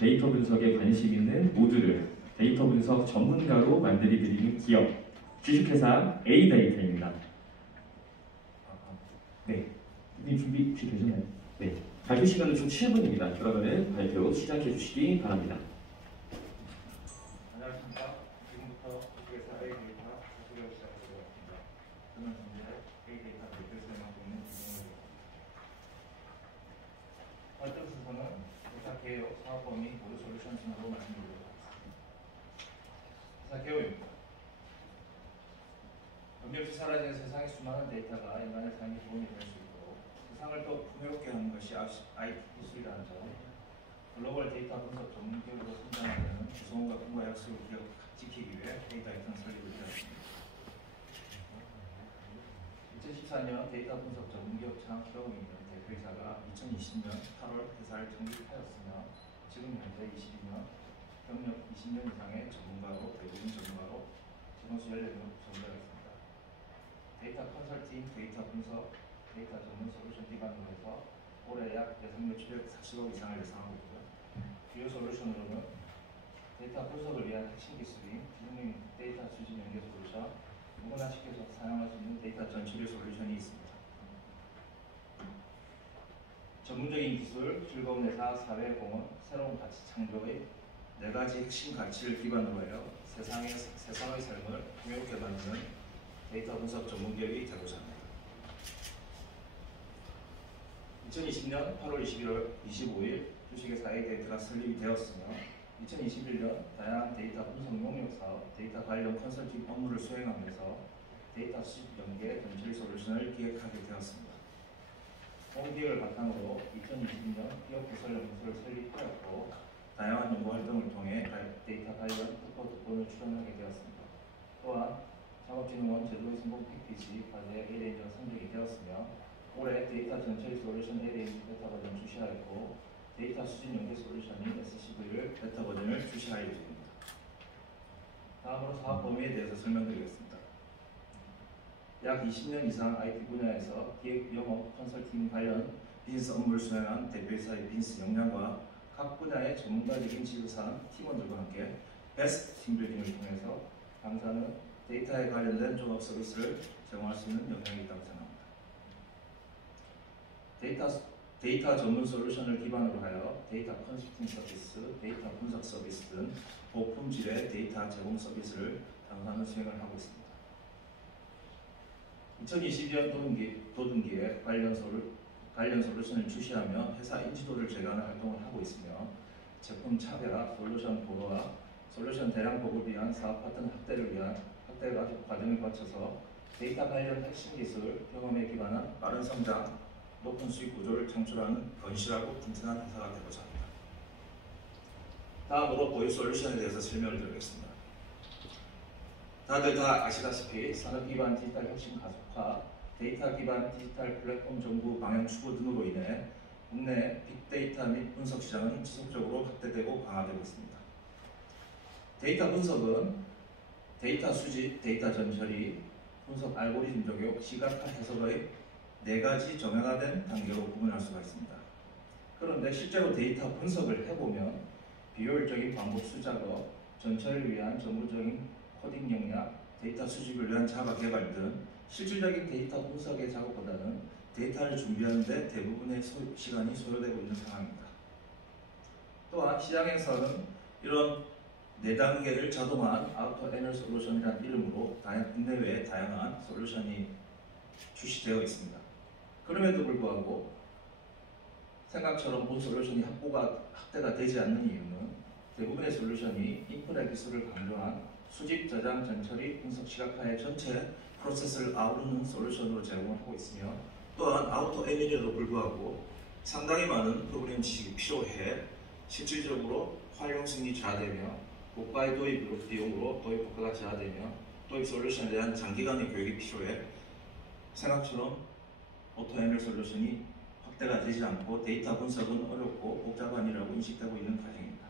데이터 분석에 관심 있는 모두를 데이터 분석 전문가로 만들어드리는 기업 주식회사 A데이터입니다. 네, 선생님 준비 되셨나요? 네, 발표 시간은 총 7분입니다. 그러면 발표 시작해 주시기 바랍니다. 안녕하십니까. 지금부터 주식회사 A데이터 발표를 시작하도록 하겠습니다. 저는 현재 A데이터 대표를 맡고 있는 김동훈입니다. 발전 순서는 회사 개요, 사업 범위, 모두 솔루션 순으로 말씀드리도록 하겠습니다. 회사 개요입니다. 의미없이 사라지는 세상의 수많은 데이터가 인간의 삶에 도움이 될 수 있도록 세상을 더 풍요롭게 하는 것이 IT 기술이라는 점, 글로벌 데이터 분석 전문 기업으로 성장하려는 구성원과 공과 약속을 지키기 위해 데이터이턴 설립을 되었습니다. 2014년 데이터 분석 전문 기업 창업 경험이 있는 대표이사가 2020년 8월 회사를 창립하였으며 지금 현재 22년 경력 20년 이상의 전문가로 외국인 전문가로 지원수 14명 전문가가 있습니다. 데이터 컨설팅, 데이터 분석, 데이터 전문 솔루션 기반으로 해서 올해 약 예상 매출액 40억 이상을 예상하고 있고요. 주요 솔루션으로는 데이터 분석을 위한 핵심 기술인 비정형 데이터 수집 연계 솔루션, 누구나 쉽게 사용할 수 있는 데이터 전처리 솔루션이 있습니다. 전문적인 기술, 즐거운 회사, 사회공헌, 새로운 가치 창조의 4가지 핵심 가치를 기반으로 하여 세상의 삶을 풍요롭게 만드는 데이터 분석 전문기업이 되고자 합니다. 2020년 8월 25일 주식회사 A데이터가 설립이 되었으며 2021년 다양한 데이터 분석 용역 사업, 데이터 관련 컨설팅 업무를 수행하면서 데이터 수집 연계 전처리 솔루션을 기획하게 되었습니다. 본 기획을 바탕으로 2020년 기업 개설 연구소를 설립하였고 다양한 연구 활동을 통해 데이터 관련 특허본을 출원하게 되었습니다. 또한 산업진흥원 제도의 성공 패키지 과제 A레인지가 선정이 되었으며 올해 데이터 전처리 솔루션 A레인지 베타 버전 출시하였고 데이터 수집 연계 솔루션인 SCV를 베타 버전을 출시할 예정입니다. 다음으로 사업 범위에 대해서 설명드리겠습니다. 약 20년 이상 IT 분야에서 기획, 영업, 컨설팅 관련 비즈니스 업무를 수행한 대표이사의 비즈니스 역량과 각 분야의 전문가적인 지구상 팀원들과 함께 베스트 팀빌딩을 통해서 강사는 데이터에 관련된 종합 서비스를 제공할 수 있는 역량이 있다고 생각합니다. 데이터 전문 솔루션을 기반으로 하여 데이터 컨설팅 서비스, 데이터 분석 서비스 등 고품질의 데이터 제공 서비스를 강사는 수행을 하고 있습니다. 2020년 도등기에 관련 솔루션을 출시하며 회사 인지도를 제고하는 활동을 하고 있으며 제품 차별화, 솔루션 보호와 솔루션 대량 보급을 위한 사업 파트너 확대 과정을 거쳐서 데이터 관련 핵심 기술, 경험에 기반한 빠른 성장, 높은 수익 구조를 창출하는 건실하고 튼튼한 회사가 되고자 합니다. 다음으로 보유 솔루션에 대해서 설명을 드리겠습니다. 다들 다 아시다시피 산업 기반 디지털 혁신 가속화, 데이터 기반 디지털 플랫폼 정부 방향 추구 등으로 인해 국내 빅데이터 및 분석 시장은 지속적으로 확대되고 강화되고 있습니다. 데이터 분석은 데이터 수집, 데이터 전처리, 분석 알고리즘 적용, 시각화 해석의 4가지 정형화된 단계로 구분할 수가 있습니다. 그런데 실제로 데이터 분석을 해보면 비효율적인 반복 수작업, 전처리를 위한 전문적인 코딩 역량, 데이터 수집을 위한 자바 개발 등 실질적인 데이터 분석의 작업보다는 데이터를 준비하는 데 대부분의 시간이 소요되고 있는 상황입니다. 또한 시장에서는 이런 4단계를 자동화한 아우터 ML 솔루션이라는 이름으로 국내외에 다양한 솔루션이 출시되어 있습니다. 그럼에도 불구하고 생각처럼 본 솔루션이 확대가 되지 않는 이유는 대부분의 솔루션이 인프라 기술을 강조한 수집, 저장, 전처리, 분석, 시각화의 전체 프로세스를 아우르는 솔루션으로 제공을 하고 있으며 또한 아우터 ML에도 불구하고 상당히 많은 프로그래밍 지식이 필요해 실질적으로 활용성이 저하되며 고가의 도입 비용으로 도입 효과가 저하되며 도입 솔루션에 대한 장기간의 교육이 필요해 생각처럼 오토ML 솔루션이 확대가 되지 않고 데이터 분석은 어렵고 복잡한 일이라고 인식되고 있는 과정입니다.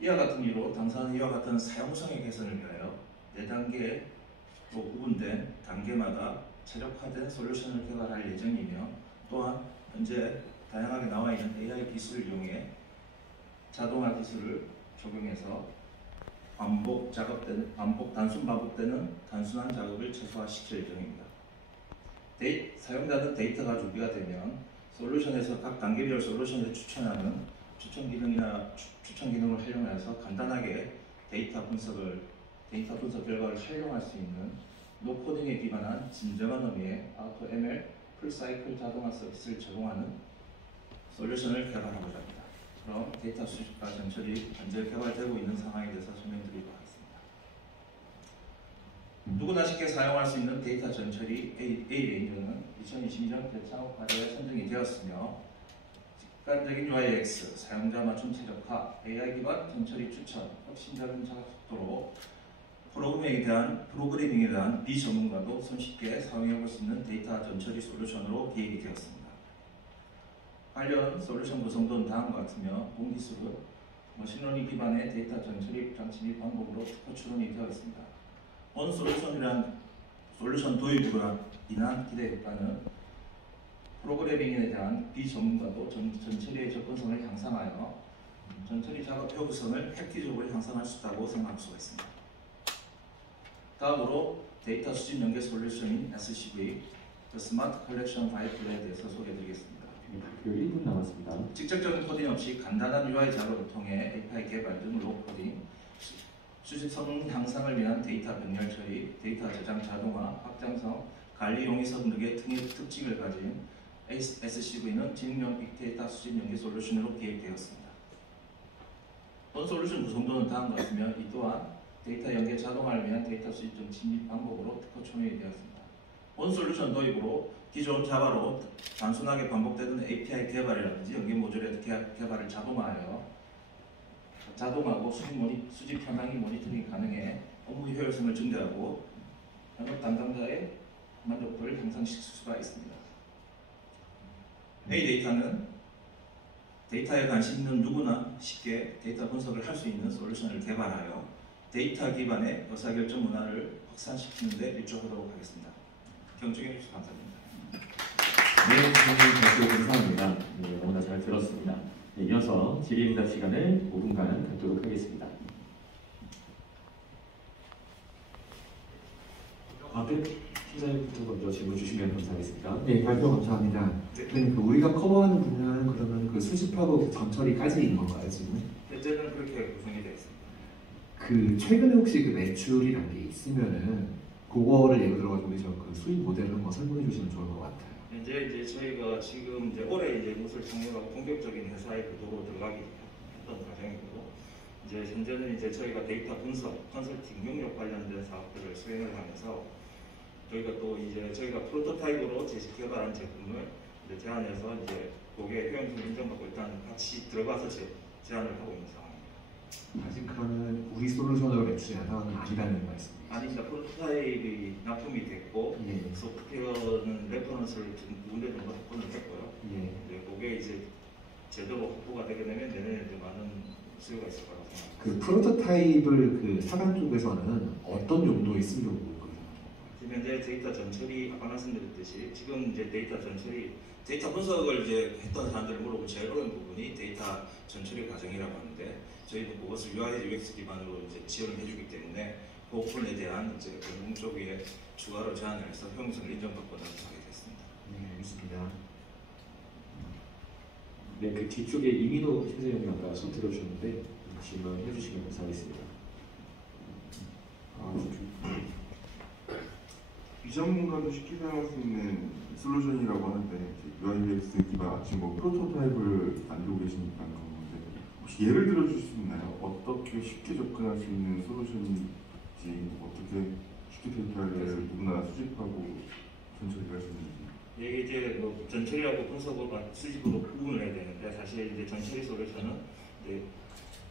이와 같은 이유로 당사는 이와 같은 사용성의 개선을 위하여 4단계로 구분된 단계마다 최적화된 솔루션을 개발할 예정이며 또한 현재 다양하게 나와 있는 AI 기술을 이용해 자동화 기술을 적용해서 단순 반복되는 단순한 작업을 최소화시킬 예정입니다. 사용자는 데이터가 준비가 되면 솔루션에서 각 단계별 솔루션에 추천하는 추천 기능을 활용해서 간단하게 데이터 분석 결과를 활용할 수 있는 노코딩에 기반한 진정한 의미의 아우토 ML 풀사이클 자동화 서비스를 제공하는 솔루션을 개발하고자 합니다. 그럼 데이터 수집과 전처리 현재 개발되고 있는 상황에 대해서 설명드리도록 하겠습니다. 누구나 쉽게 사용할 수 있는 데이터 전처리 A-레인저는 2022년 대창업 과제에 선정이 되었으며 직관적인 UIX, 사용자 맞춤 최적화, AI 기반 전처리 추천, 혁신적인 작업 속도로 프로그래밍에 대한 비전문가도 손쉽게 사용해볼 수 있는 데이터 전처리 솔루션으로 기획이 되었습니다. 관련 솔루션 구성도는 다음과 같으며 본 기술은 머신러닝 기반의 데이터 전처리 장치 및 방법으로 특허 출원이 되어 있습니다. 본 솔루션 도입으로 인한 기대 효과는 프로그래밍에 대한 비전문가도 전처리의 접근성을 향상하여 전처리 작업 효율성을 획기적으로 향상할 수 있다고 생각할 수가 있습니다. 다음으로 데이터 수집 연계 솔루션인 SCV, 스마트 컬렉션 바이플에 대해서 소개해드리겠습니다. 발표 1분 남았습니다. 직접적인 코딩 없이 간단한 UI 작업을 통해 API 개발 등 로코딩, 수집 성능 향상을 위한 데이터 병렬 처리, 데이터 저장 자동화, 확장성, 관리 용이성 등의 특징을 가진 SCV는 지능형 빅데이터 수집 연계 솔루션으로 기획되었습니다. 본 솔루션 구성도는 다음과 같으며 이 또한 데이터 연계 자동화를 위한 데이터 수집 등 진입 방법으로 특허 초명이 되었습니다. 본 솔루션 도입으로 기존 자바로 단순하게 반복되는 API 개발이라든지 연계 모듈의 개발을 자동하고 수집 현황이 모니터링이 가능해 업무 효율성을 증대하고 현업 담당자의 만족도를 향상시킬 수가 있습니다. A-데이터는 데이터에 관심 있는 누구나 쉽게 데이터 분석을 할 수 있는 솔루션을 개발하여 데이터 기반의 의사결정 문화를 확산시키는 데 일조하도록 하겠습니다. 경청해 주셔서 감사합니다. 네, 선생님 발표 감사합니다. 네, 너무나 잘 들었습니다. 네, 이어서 질의응답 시간을 5분간 갖도록 하겠습니다. 네, 팀장님부터 먼저 질문 주시면 감사하겠습니다. 네, 발표 감사합니다. 그 우리가 커버하는 분야는 그러면 그 수집하고 전처리까지인 건가요, 지금? 현재는 그렇게 구성이 되어 있습니다. 그 최근에 혹시 그 매출이라는 게 있으면은 그거를 예를 들어가지고 우리 그 수익 모델을 한번 설명해 주시면 좋을 것 같아요. 이제 저희가 지금 올해 무술 창립하고 본격적인 회사의 구도로 들어가기 했던 과정이고, 이제 현재는 저희가 데이터 분석, 컨설팅, 능력 관련된 사업들을 수행을 하면서 저희가 저희가 프로토타입으로 개발한 제품을 제안해서 고객 효용성 인정받고 일단 같이 들어가서 제안을 하고 있는 상황입니다. 아직 그러면 우리 솔루션으로 매출이 나타나는 아니라는 말씀이시죠? 아닙니다. 프로토타입이 납품이 됐고 소프트웨어는 레퍼런스를 군데 정도 확보를 했고요. 그게 제대로 확보가 되게 되면 내년에 많은 수요가 있을 거라고 생각합니다. 그 프로토타입을 그 사관 쪽에서는 어떤 용도에 쓰려고? 지금 현재 데이터 전처리 아까 말씀드렸듯이 지금 데이터 분석을 했던 사람들 물어보고 제일 어려운 부분이 데이터 전처리 과정이라고 하는데 저희도 그것을 UI, UX 기반으로 지원을 해주기 때문에 그 부분에 대한 공공 쪽에 추가로 제안을 해서 효용성을 인정받고 나서하게 됐습니다. 네, 알겠습니다. 네, 그 뒤쪽에 이민호 팀장님이 아까 손 들어주셨는데 질문해 주시면 감사하겠습니다. 비전문가도 쉽게 사용할 수 있는 솔루션이라고 하는데 UIUX 기반 지금 프로토타입을 만들고 계시니까 그런 건데 혹시 예를 들어 주실 수 있나요? 어떻게 쉽게 접근할 수 있는 솔루션인지 어떻게 쉽게 데이터를 누구나 수집하고 전처리할 수 있는지 이게 전처리하고 분석과 수집으로 구분을 해야 되는데 사실 전처리 솔루션은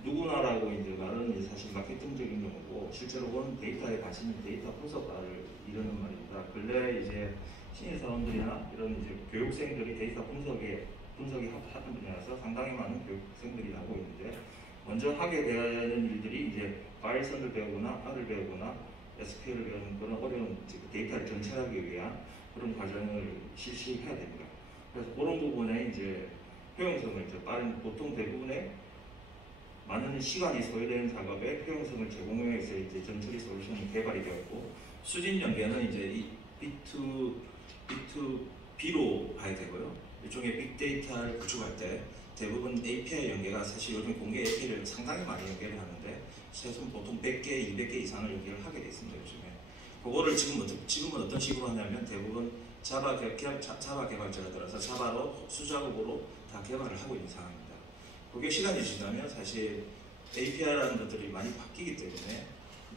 누구나라고 말은 사실 마케팅적인 용어고 실제로는 데이터에 관심 있는 데이터 분석가를 이르는 말입니다. 근래 신입사원들이나 이런 교육생들이 데이터 분석이 하는 분야에서 상당히 많은 교육생들이 하고 있는데 먼저 하게 되는 일들이 파이썬을 배우거나 R을 배우거나 SQL을 배우는 그런 어려운 데이터를 전체하기 위한 그런 과정을 실시해야 됩니다. 그래서 그런 부분에 효용성을 보통 대부분의 많은 시간이 소요되는 작업에 효용성을 제공하기 위해서 이제 전처리 솔루션이 개발이 되었고, 수진 연계는 이제 이 B2B로 봐야 되고요. 일종의 빅데이터를 구축할 때 대부분 API 연계가 사실 요즘 공개 API를 상당히 많이 연계를 하는데 최소 보통 100개, 200개 이상을 연계를 하게 돼 있습니다. 요즘에 그거를 지금은 어떤 식으로 하냐면 대부분 자바 개발자가 들어서 자바로 수작업으로 다 개발을 하고 있는 상황입니다. 그게 시간이 지나면 사실 API라는 것들이 많이 바뀌기 때문에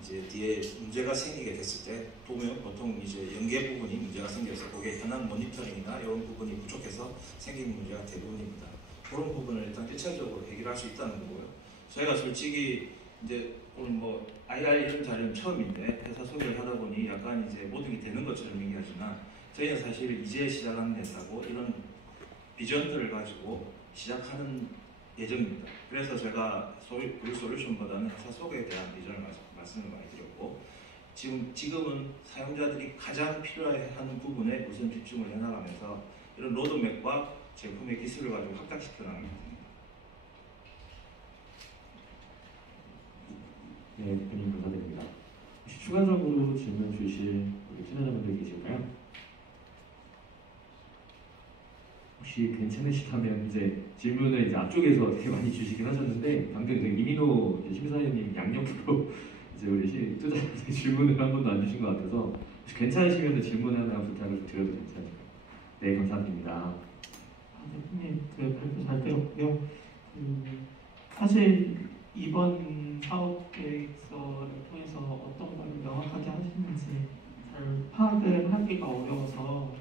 이제 뒤에 문제가 생기게 됐을 때 보면 보통 이제 연계 부분이 문제가 생겨서 거기에 현황 모니터링이나 이런 부분이 부족해서 생기는 문제가 대부분입니다. 그런 부분을 일단 1차적으로 해결할 수 있다는 거고요. 저희가 솔직히 이제 오늘 뭐 IR 이런 자리는 처음인데 회사 소개를 하다 보니 약간 이제 모든 게 되는 것처럼 얘기하지만 저희는 사실 이제 시작하는 회사고 이런 비전들을 가지고 시작하는 예정입니다. 그래서 제가 우리 솔루션보다는 회사 소개에 대한 비전을 말씀을 많이 드렸고 지금은 사용자들이 가장 필요해하는 부분에 우선 집중을 해나가면서 이런 로드맵과 제품의 기술을 가지고 확장시켜 나가겠습니다. 네, 대표님 감사드립니다. 혹시 추가적으로 질문 주실 우리 투자자분들 계실까요? 혹시 괜찮으시다면 이제 질문을 이제 앞쪽에서 되게 많이 주시긴 하셨는데 방금 그 이민호 심사위원님 양옆으로 이제 우리 투자자분들 질문을 한 번도 안 주신 것 같아서 혹시 괜찮으시면 질문 하나 부탁을 좀 드려도 괜찮을까요? 네, 감사드립니다. 대표님 발표 잘 들었고요. 사실 이번 사업 계획서를 통해서 어떤 걸 명확하게 하시는지 잘 파악을 하기가 어려워서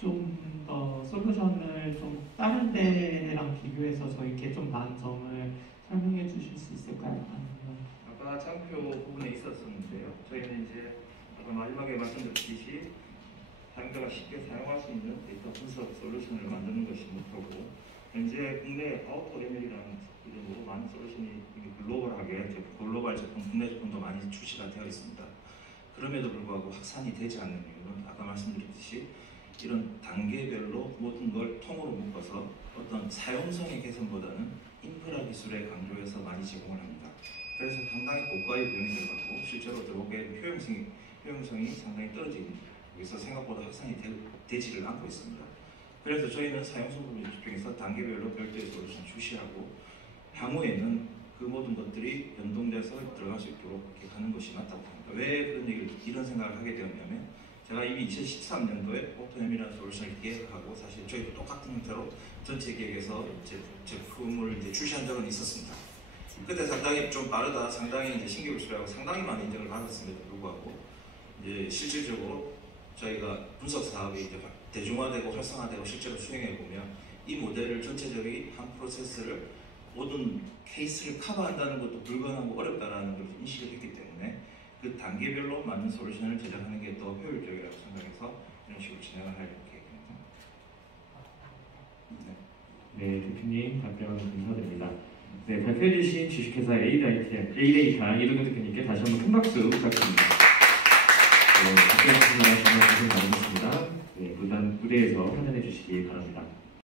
좀 더 솔루션을 좀 다른 데랑 비교해서 저희께 좀 많은 점을 설명해 주실 수 있을까요? 아니면 아까 장표 부분에 있었는데요. 저희는 이제 아까 마지막에 말씀드렸듯이 사용자가 쉽게 사용할 수 있는 데이터 분석 솔루션을 만드는 것이 목표고 현재 국내 아우토ML이라는 이름으로 많은 솔루션이 글로벌 제품, 국내 제품도 많이 출시가 되어 있습니다. 그럼에도 불구하고 확산이 되지 않는 이유는 아까 말씀드렸듯이 이런 단계별로 모든 걸 통으로 묶어서 어떤 사용성의 개선보다는 인프라 기술의 강조에서 많이 제공을 합니다. 그래서 상당히 고가의 비용이 들어가고 실제로 들어오게 효용성이 상당히 떨어지는 여기서 생각보다 확산이 되지를 않고 있습니다. 그래서 저희는 사용성 부분을 집중해서 단계별로 별도의 솔루션 출시하고 향후에는 그 모든 것들이 연동돼서 들어갈 수 있도록 이렇게 가는 것이 맞다고 합니다. 왜 이런 생각을 하게 되었냐면 제가 이미 2013년도에 오토엠이라는 솔루션을 기획하고 사실 저희도 똑같은 형태로 전체 기획에서 제품을 이제 출시한 적은 있었습니다. 그때 상당히 좀 빠르다, 상당히 이제 신기술이라고 상당히 많은 인정을 받았음에도 불구하고 이제 실질적으로 저희가 분석 사업이 이제 대중화되고 활성화되고 실제로 수행해 보면 이 모델을 전체적인 한 프로세스를 모든 케이스를 커버한다는 것도 불가능하고 어렵다라는 걸 인식을 했기 때문에 그 단계별로 맞는 솔루션을 제작하는 게 더 효율적이라고 생각해서 이런 식으로 진행을 할 계획입니다. 네, 대표님 답변 감사드립니다. 네, 발표해주신 주식회사 A데이터 이동현 대표님께 다시 한번 큰 박수 부탁드립니다. 네, 답변 질문하시면 고생 많으셨습니다. 네, 무대에서 환영해 주시기 바랍니다.